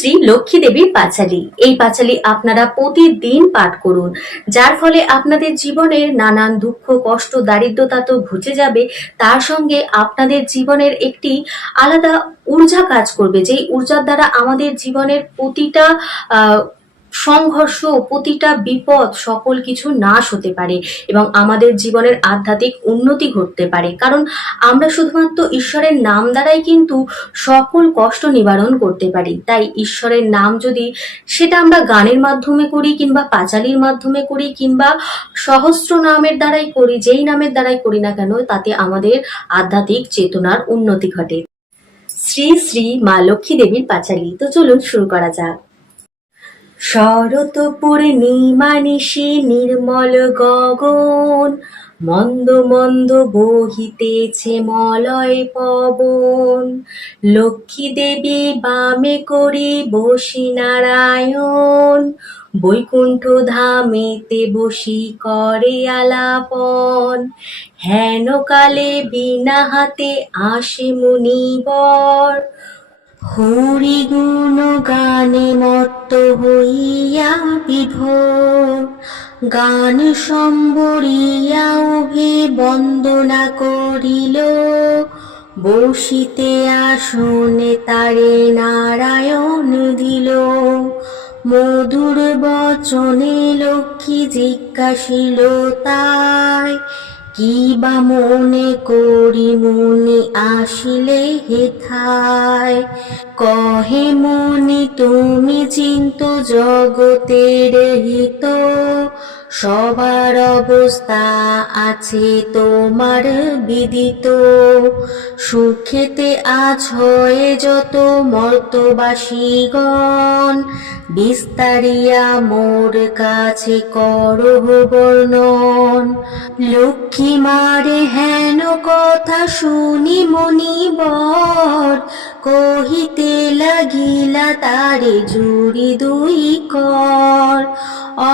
শ্রী লক্ষ্মী দেবীর পাঁচালী। এই পাঁচালী আপনারা প্রতিদিন পাঠ করুন, যার ফলে আপনাদের জীবনের নানান দুঃখ কষ্ট দারিদ্রতা তো ঘুচে যাবে, তার সঙ্গে আপনাদের জীবনের একটি আলাদা ঊর্জা কাজ করবে, যেই ঊর্জার দ্বারা আমাদের জীবনের প্রতিটা সংঘর্ষ, প্রতিটা বিপদ সকল কিছু নাশ হতে পারে এবং আমাদের জীবনের আধ্যাত্মিক উন্নতি ঘটতে পারে। কারণ আমরা শুধুমাত্র ঈশ্বরের নাম দ্বারাই কিন্তু সকল কষ্ট নিবারণ করতে পারি। তাই ঈশ্বরের নাম যদি সেটা আমরা গানের মাধ্যমে করি কিংবা পাঁচালির মাধ্যমে করি কিংবা সহস্র নামের দ্বারাই করি, যেই নামের দ্বারাই করি না কেন, তাতে আমাদের আধ্যাত্মিক চেতনার উন্নতি ঘটে। শ্রী শ্রী মা লক্ষ্মী দেবীর পাঁচালী। তো চলুন শুরু করা যাক। শরৎ পূর্ণিমা নিশি নির্মল গগন, মন্দ মন্দ বহিতেছে মলয় পবন। লক্ষ্মী দেবী বামে করি বসি নারায়ণ, বৈকুণ্ঠ ধামেতে বসি করে আলাপন। হেন কালে বিনা হাতে আসে মুনিবর, হরি গুণ গানে মত্ত হইয়া বিভোর। গান সম্বরিয়া উভে বন্দনা করিল, বসিতে আসনে তারে নারায়ণ দিল। মধুর বচনে লক্ষ্মী জিজ্ঞাসিল তাই, কি বা মনে করি মুনি আসিলে হেথায়। কহে মুনি তুমি চিন্ত জগতের হিত, সবার অবস্থা আছে তোমার বিদিত। সুখেতে আজ হয়ে যত মর্তবাসীগণ, বিস্তারিয়া মোর কাছে করহ বর্ণন। লক্ষ্মী মারে হেন কথা শুনি মুনিবর, কহিতে লাগিলা তারে জুড়ি দুই কর।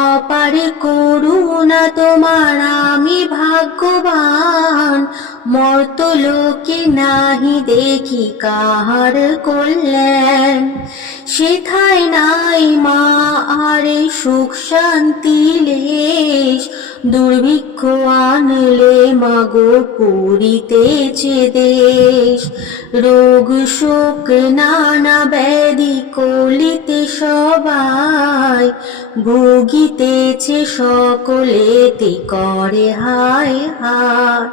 অপারে করুণা তোমার আমি ভাগ্যবান, মর্তলোকে নাহি দেখি কাহার কল্যাণ। সেথায় নাই মা আরে সুখ শান্তি লেশ, দুর্ভিক্ষ আনলে মাগো পুরিতেছে দেশ। রোগ শোক নানা ব্যাধি কলিতে সবাই, ভুগিতেছে সকলেতে করে হায় হায়।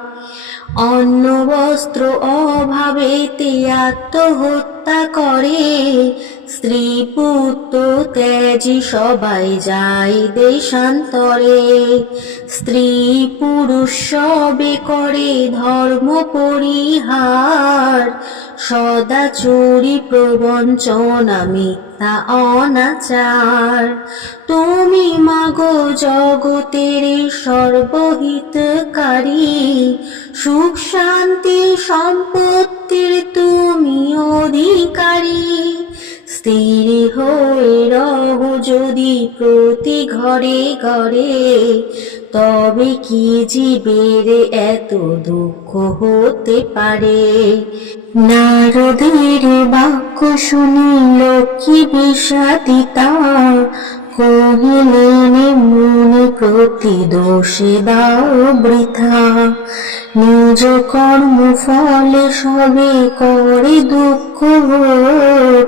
অন্ন বস্ত্র অভাবেতে আত্মহত্যা করে, স্ত্রী পুত্র ত্যাজি সবাই যায় দেশান্তরে। স্ত্রী পুরুষ সবে করে ধর্ম পরিহার, সদা চুরি প্রবঞ্চনা মিথ্যা অনাচার। তুমি মাগো জগতের সর্বহিতকারী, সুখ শান্তি সম্পত্তির তুমি অধিকারী। স্থির হয়ে রহ যদি প্রতি ঘরে ঘরে, তবে কি জীবের এত দুঃখ হতে পারে। নারদের বাক্য শুনি লক্ষ্মী বিষাদিতা, কহিলেন মুনি প্রতি দোষে দাও বৃথা। নিজ কর্ম ফলে সবে করে দুঃখ ভোগ,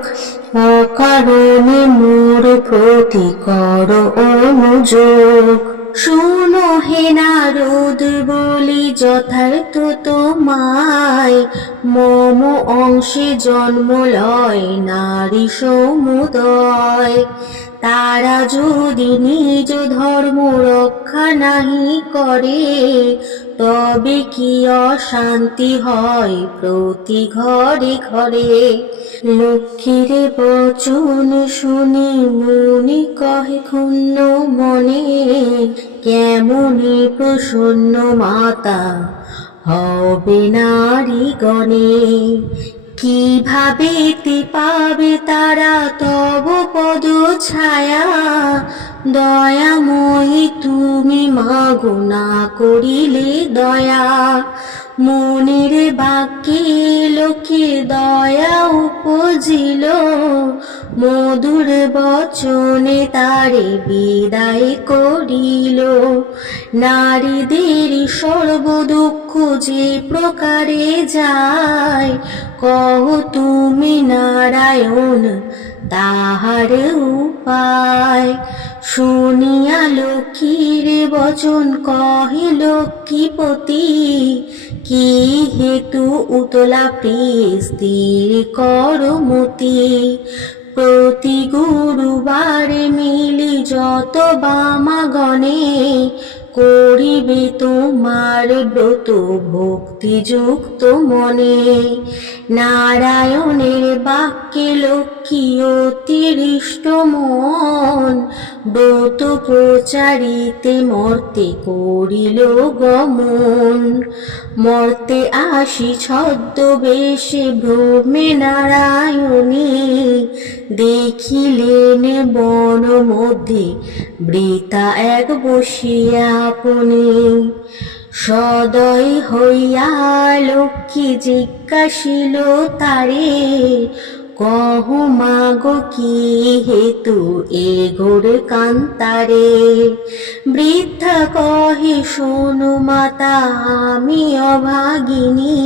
অকারণে মোর প্রতি কর অনুযোগ। শুনো হে নারদ বলি যথার্থ তোমায়, মম অংশে জন্ম লয় নারী সমুদয়। তারা যদি নিজ ধর্ম রক্ষা নাহি করে, তবে কি অশান্তি হয় প্রতি ঘরে ঘরে। লক্ষ্মীর বচন শুনি মুনি কহে ক্ষুণ্ণ মনে, কেমনে প্রসন্ন মাতা হবে নারীগণে। কিভাবে পাবে তারা তব পদ ছায়া, দয়াময়ী তুমি মাগো না করিলে দয়া। মনের বাক্যে লোকে দয়া উপজিল, মধুর বচনে তারে বিদায় করিল। নারীদের সর্ব দুঃখ যে প্রকারে যায়, কহ তুমি নারায়ণ তাহার উপায়। শুনিয়া লক্ষ্মীর বচন কহে লক্ষ্মীপতি, কি হেতু উতলা প্রিয় স্থির করমতি। প্রতি গুরুবারে মিলি যত বামাগণে, করিবে তোমার ব্রত ভক্তিযুক্ত মনে। নারায়ণের বাক্যে লক্ষ্মী অতিরিষ্ট মন, ব্রত প্রচারিতে মর্তে করিল গমন। মর্তে আসি ছদ্মবেশে ভ্রমে নারায়ণী, দেখিলেন বন মধ্যে বৃতা এক বসিয়া আপনি। সদয় হইয়া লক্ষ্মী জিজ্ঞাসিল তারে, কহ মাগো কি হেতু এ ঘোর কান্তারে। বৃদ্ধা কহে শোনো মাতা আমি অভাগিনী,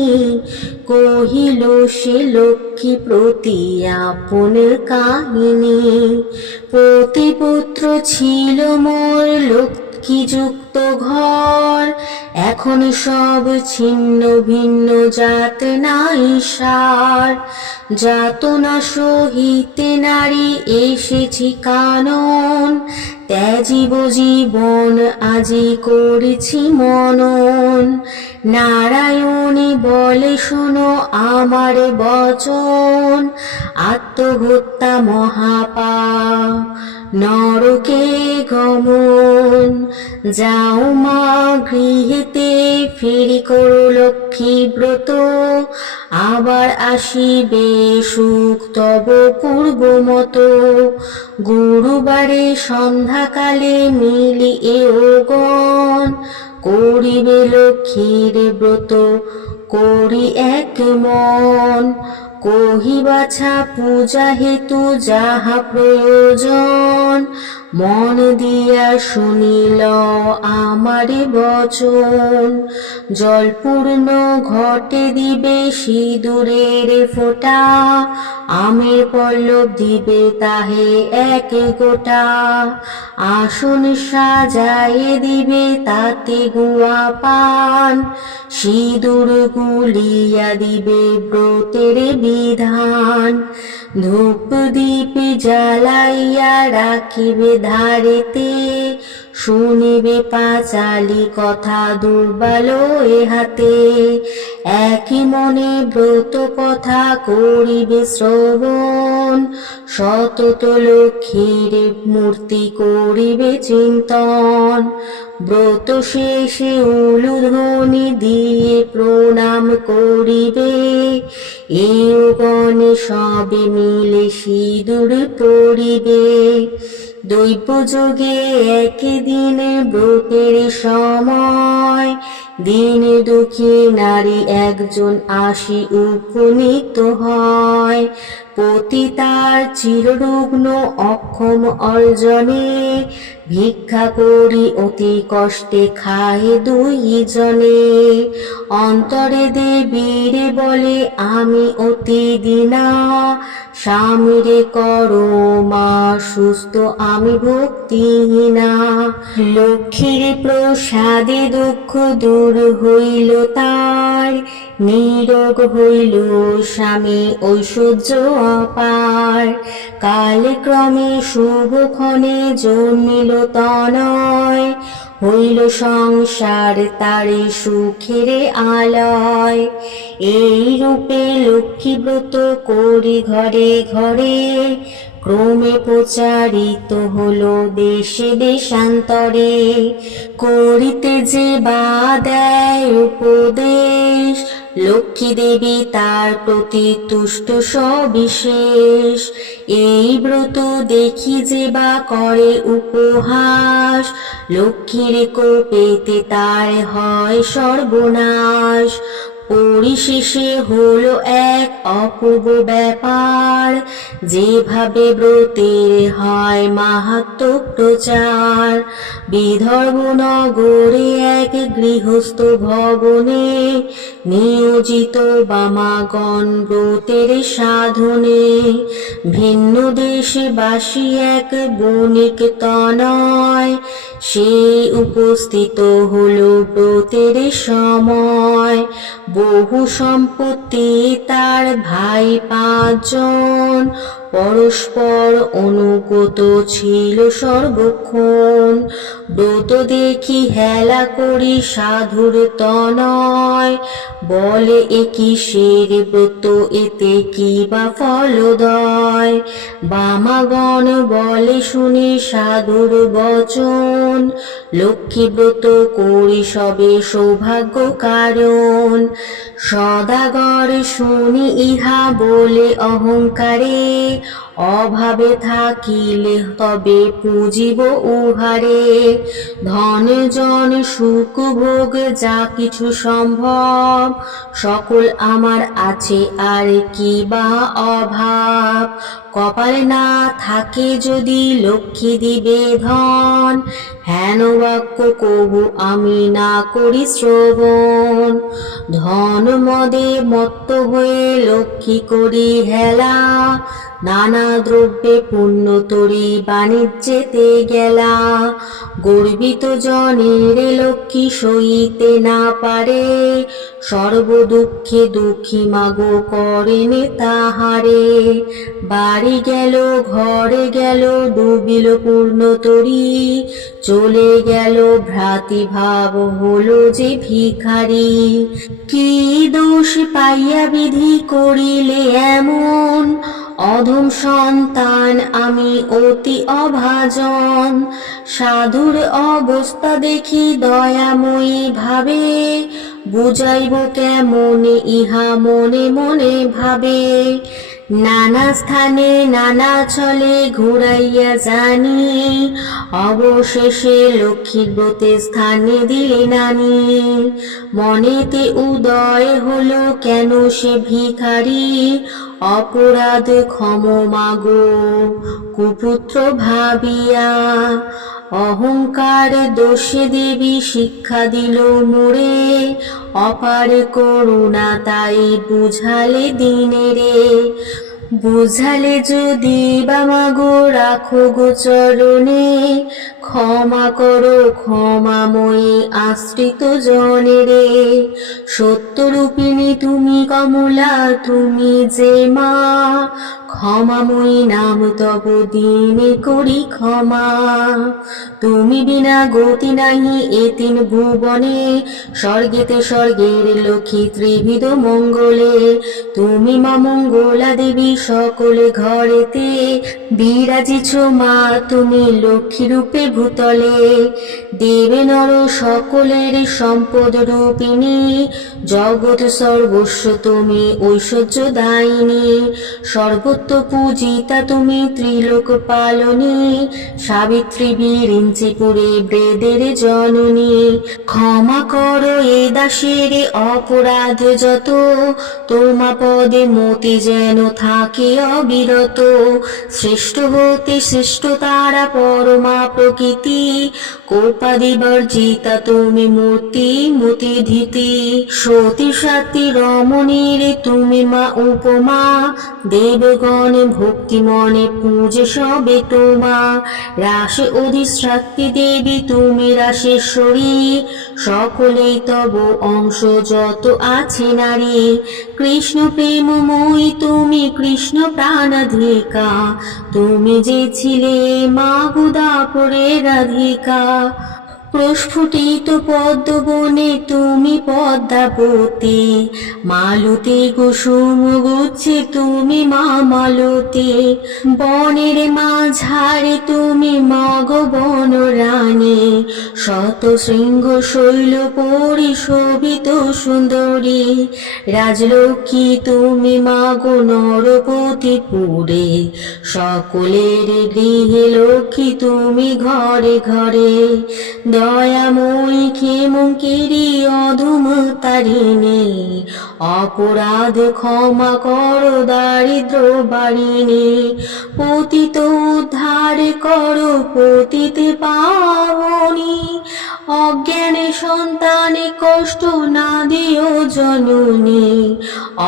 কহিল সে লক্ষ্মী প্রতি আপন কাহিনী। পতিপুত্র ছিল মোর লক্ষ্মীযুক্ত ঘর, এখন সব ছিন্ন ভিন্ন জাত নাই সার। যাতনা সহিতে নারী এসেছি কানন, ত্যাজিব জীবন আজি করেছি মনন। নারায়ণী বলে শোনো আমার বচন, আত্মহত্যা মহাপাপ নরকে গমন। যাও মা গৃহেতে ফিরি করো লক্ষ্মী ব্রত, আবার আসিবে সুখ তব পূর্ব মতো। গুরুবারে সন্ধ্যাকালে মিলিয়ে গণ, করিবে লক্ষ্মীর ব্রত করি এক মন। কহিবাছা পূজা হেতু যাহা প্রয়োজন, মন দিয়া শুনিল আমার বচন। জলপূর্ণ ঘটে দিবে সিঁদুরের ফোঁটা, আমের পল্লব দিবে তাহে এক গোটা। আসন সাজায়ে দিবে তাতে গুয়া পান, সিঁদুর গুলিয়া দিবে ব্রতের বিধান। ধূপ দীপ জ্বালাইয়া রাখিবে ধারেতে, শুনিবে পাঁচালি কথা দুর্বল এ হাতে। একই মনে ব্রত কথা করিবে শ্রবণ, সতত লক্ষ্মীর মূর্তি করিবে চিন্তন। ব্রত শেষে উলুধ্বনি দিয়ে প্রণাম করিবে, এই গণে সবে মিলে সিঁদুর পরিবে। দৈবযোগে একদিন ব্রতের সময়, দিন দুঃখী নারী একজন আসি উপনীত হয়। পতি তার চিররুগ্ন অক্ষম অর্জনে, ভিক্ষা করি অতি কষ্টে খায় দুই জনে। অন্তরে দেবীর বলে আমি অতি দীনা, স্বামীরে করো মা সুস্থ আমি ভক্তিহীনা। লক্ষ্মীর প্রসাদে দুঃখ দূর হইল তার, নিরোগ হইল স্বামী ঐশ্বর্য অপার। কালক্রমে শুভক্ষণে জন্মিল তনয়, হইল সংসার তারে সুখের আলয়। এই রূপে লক্ষ্মী ব্রত করি ঘরে ঘরে, ক্রমে প্রচারিত হলো দেশে দেশান্তরে। করিতে যে বা দেয় উপদেশ, লক্ষ্মী দেবী তার প্রতি তুষ্ট সবিশেষ। এই ব্রত দেখি যে বা করে উপহাস, লক্ষ্মীর কোপেতে তার হয় সর্বনাশ। পরিশেষে হলো এক অপূর্ব ব্যাপার, যেভাবে ব্রতের হয় মাহাত্ম্য প্রচার। বিদর্ভ নগরে এক গৃহস্থ ভবনে নিয়োজিত বামাগণ ব্রতের সাধনে। ভিন্ন দেশে বাসী এক বণিক তনয়, সেই উপস্থিত হলো ব্রতের সময়। বহু সম্পত্তি তার ভাই 5 জন, পরস্পর অনুগত ছিল সর্বক্ষণ। ব্রত দেখি হেলা করি সাধুর তনয়, বলে এ কিসের ব্রত, এতে কি বা ফলদয়। বামাগণ বলে শুনে সাধুর বচন, লক্ষ্মী ব্রত করি সবে সৌভাগ্য কারণ। সদাগর শুনি ইহা বলে অহংকারে, অভাবে থাকিলে তবে পুজিব উহারে। ধন জন সুখ ভোগ যা কিছু সম্ভব, সকল আমার আছে আর কি বা অভাব। কপালে না থাকে যদি লক্ষ্মী দিবে ধন, হেন বাক্য কবু আমি না করি শ্রবণ। ধন মদে মত্ত হয়ে লক্ষ্মী করি হেলা, নানা দ্রব্যে পুণ্য তরি বাণিজ্যেতে গেলা। গর্বিত জনের লক্ষ্মী সইতে না পারে, সর্ব দুঃখে দুঃখী মাগো করেন তাহারে। বাড়ি গেল ঘরে গেল ডুবিল পূর্ণ তরি, চলে গেল ভ্রাতৃভাব হলো যে ভিখারি। কি দোষ পাইয়া বিধি করিলে এমন, অধম সন্তান আমি অতি অভাজন। সাধুর অবস্থা দেখি দয়াময়ী ভাবে, বুঝাইব কেমন ইহা মনে মনে ভাবে। নানা স্থানে নানা ছলে ঘুরাইয়া জানি, অবশেষে লক্ষ্মীর ব্রতে স্থানে দিলে নানি। মনেতে উদয় হলো কেন সে ভিখারি, অপরাধ ক্ষম মাগো কুপুত্র ভাবিয়া। অহংকার দোষে দেবী শিক্ষা দিল মোরে, অপার করুণা তাই বুঝালে দিনে রে। বুঝালে যদি বা মাগো রাখো গো চরণে, ক্ষমা করো ক্ষমাময়ী আশ্রিত জনে রে। সত্যরূপিণী তুমি কমলা তুমি যে মা, ক্ষমাময়ী নাম তব দিনে করি ক্ষমা। তুমি বিনা গতি নাহি এ 3 ভুবনে, স্বর্গেতে স্বর্গের লক্ষ্মী ত্রিবিধ মঙ্গলে। তুমি মা মঙ্গলা দেবী সকলে ঘরেতে, বিরাজিছ মা তুমি লক্ষ্মী রূপে ভূতলে। দেবে নর সকলের সম্পদ রূপিণী, জগৎ সর্বস্ব তুমি ঐশ্বর্য দায়িনী। সর্বত্র পূজিতা তুমি ত্রিলোক পালনী, সাবিত্রী বিরিঞ্চিপুরে বেদের জননী। ক্ষমা করো এ দাসের অপরাধ যত, তোমা পদে মতি যেন থাকে অবিরত। শ্রেষ্ঠ হতে শ্রেষ্ঠ তারা পরমা প্রকৃতি, কোপাদি বর্জিতা তুমি মূর্তি মতি ধীতি। সতী সাতী রমণীর তুমি মা উপমা, দেবগণ ভক্তি মনে পূজে সবে তোমা। রাসে অধিষ্ঠাত্রী দেবী তুমি রাসেশ্বরী, সকলেই তব অংশ যত আছে নারী। কৃষ্ণ প্রেমময়ী তুমি কৃষ্ণ প্রাণাধিকা, তুমি যে ছিলে মা গুদাপরে রাধিকা। প্রস্ফুটিত পদ্মবনে তুমি পদ্মাবতী, মালতী কুসুম গুচ্ছে তুমি মা মালতী। বনের মাঝারে তুমি মা গো বন রানী, শত শৃঙ্গ শৈল পরিশোভিত সুন্দরী। রাজলক্ষ্মী তুমি মা গো নরপতি পুরে, সকলের গৃহে লক্ষ্মী তুমি ঘরে ঘরে। দয়াময়ী ক্ষেমঙ্কিনী অধম তারিণী, অপরাধ ক্ষমা করো দারিদ্র বারিণী, পতিত উদ্ধার করো পতিত পাবনী, অজ্ঞানে সন্তানে কষ্ট না দিও জননী,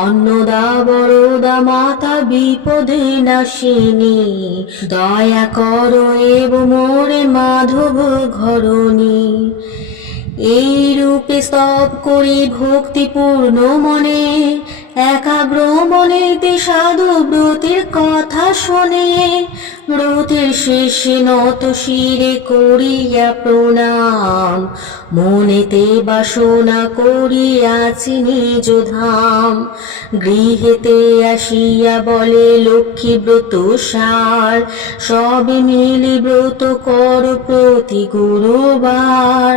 অন্নদা বরদা মাতা বিপদে নাশিনী, দয়া করো এব মোরে মাধব ঘরণী। এই রূপে স্তব করি ভক্তিপূর্ণ মনে, একাগ্র মনেতে সাধু ব্রতের কথা শোনে, ব্রতের শেষে নত শিরে করিয়া প্রণাম, মনেতে বাসনা করিয়াছি নিজ ধাম, গৃহেতে আসিয়া বলে লক্ষ্মী ব্রত সার, সবে মিলে ব্রত কর প্রতি গুরুবার,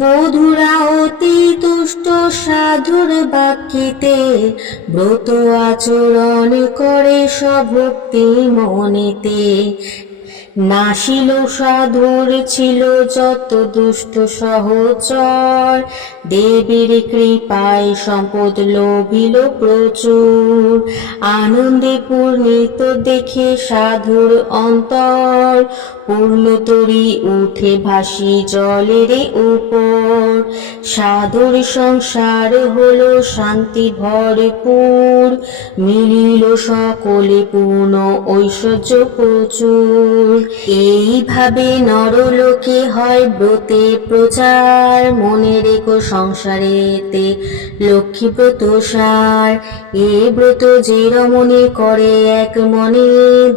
বধূরা অতি তুষ্ট সাধুর বাক্যেতে, ব্রত আচরণ করে সভক্তি মনেতে, নাশিল সাধুর ছিল যত দুষ্ট সহচর, দেবীর কৃপায় সম্পদ লোভিল প্রচুর, আনন্দে পূর্ণিত দেখে সাধুর অন্তর, পূর্ণতরী উঠে ভাসি জলের উপর, সাধুর সংসার হলো শান্তি ভরপুর, মিলিল সকলে পূর্ণ ঐশ্বর্য প্রচুর, এইভাবে নরলোকে হয় ব্রতে প্রচার, মনে রেখো সংসারেতে লক্ষ্মী ব্রত সার, এ ব্রত যে রমণী করে এক মনে,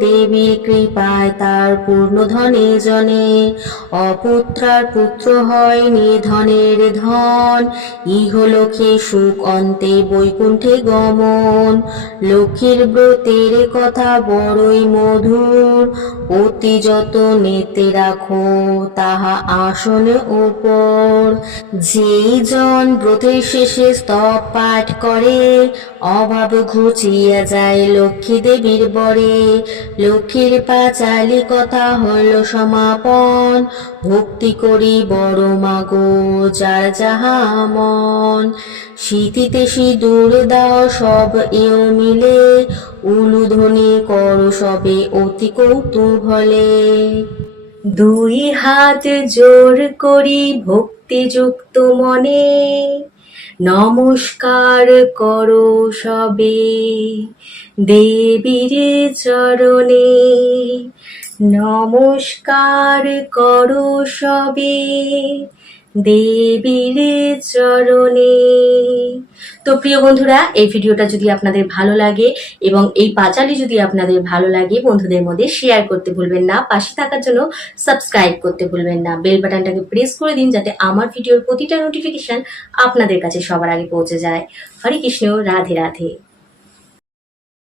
দেবীর কৃপায় তার পূর্ণ ধনে জনে, অপুত্রার পুত্র হয় নিধনের ধন, ইহলোকে সুখ অন্তে বৈকুণ্ঠে গমন, লক্ষ্মীর ব্রতের কথা বড়ই মধুর, অতি যতনেতে রাখো তাহা আসনে উপর, যেই জন ব্রতের শেষে স্তব পাঠ করে, অভাব ঘুচিয়া যায় লক্ষ্মী দেবীর বরে, লক্ষ্মীর পাঁচালী কথা হলো সমাপন, ভক্তি করি বড় মাগো যার যাহা মন, শীতিতে সিঁদুর দাও সব এও মিলে, উলুধ্বনি করো সবে অতি কৌতূহলে, দুই হাত জোর করি ভক্তিযুক্ত মনে, নমস্কার করো সবে দেবীর চরণে, নমস্কার করো সবে দেবীর চরণে। তো প্রিয় বন্ধুরা, এই ভিডিওটা যদি আপনাদের ভালো লাগে এবং এই পাঁচালী যদি আপনাদের ভালো লাগে, বন্ধুদের মধ্যে শেয়ার করতে ভুলবেন না, পাশে থাকার জন্য সাবস্ক্রাইব করতে ভুলবেন না, বেল বাটনটাকে প্রেস করে দিন যাতে আমার ভিডিওর প্রতিটা নোটিফিকেশন আপনাদের কাছে সবার আগে পৌঁছে যায়। হরে কৃষ্ণ, রাধে রাধে।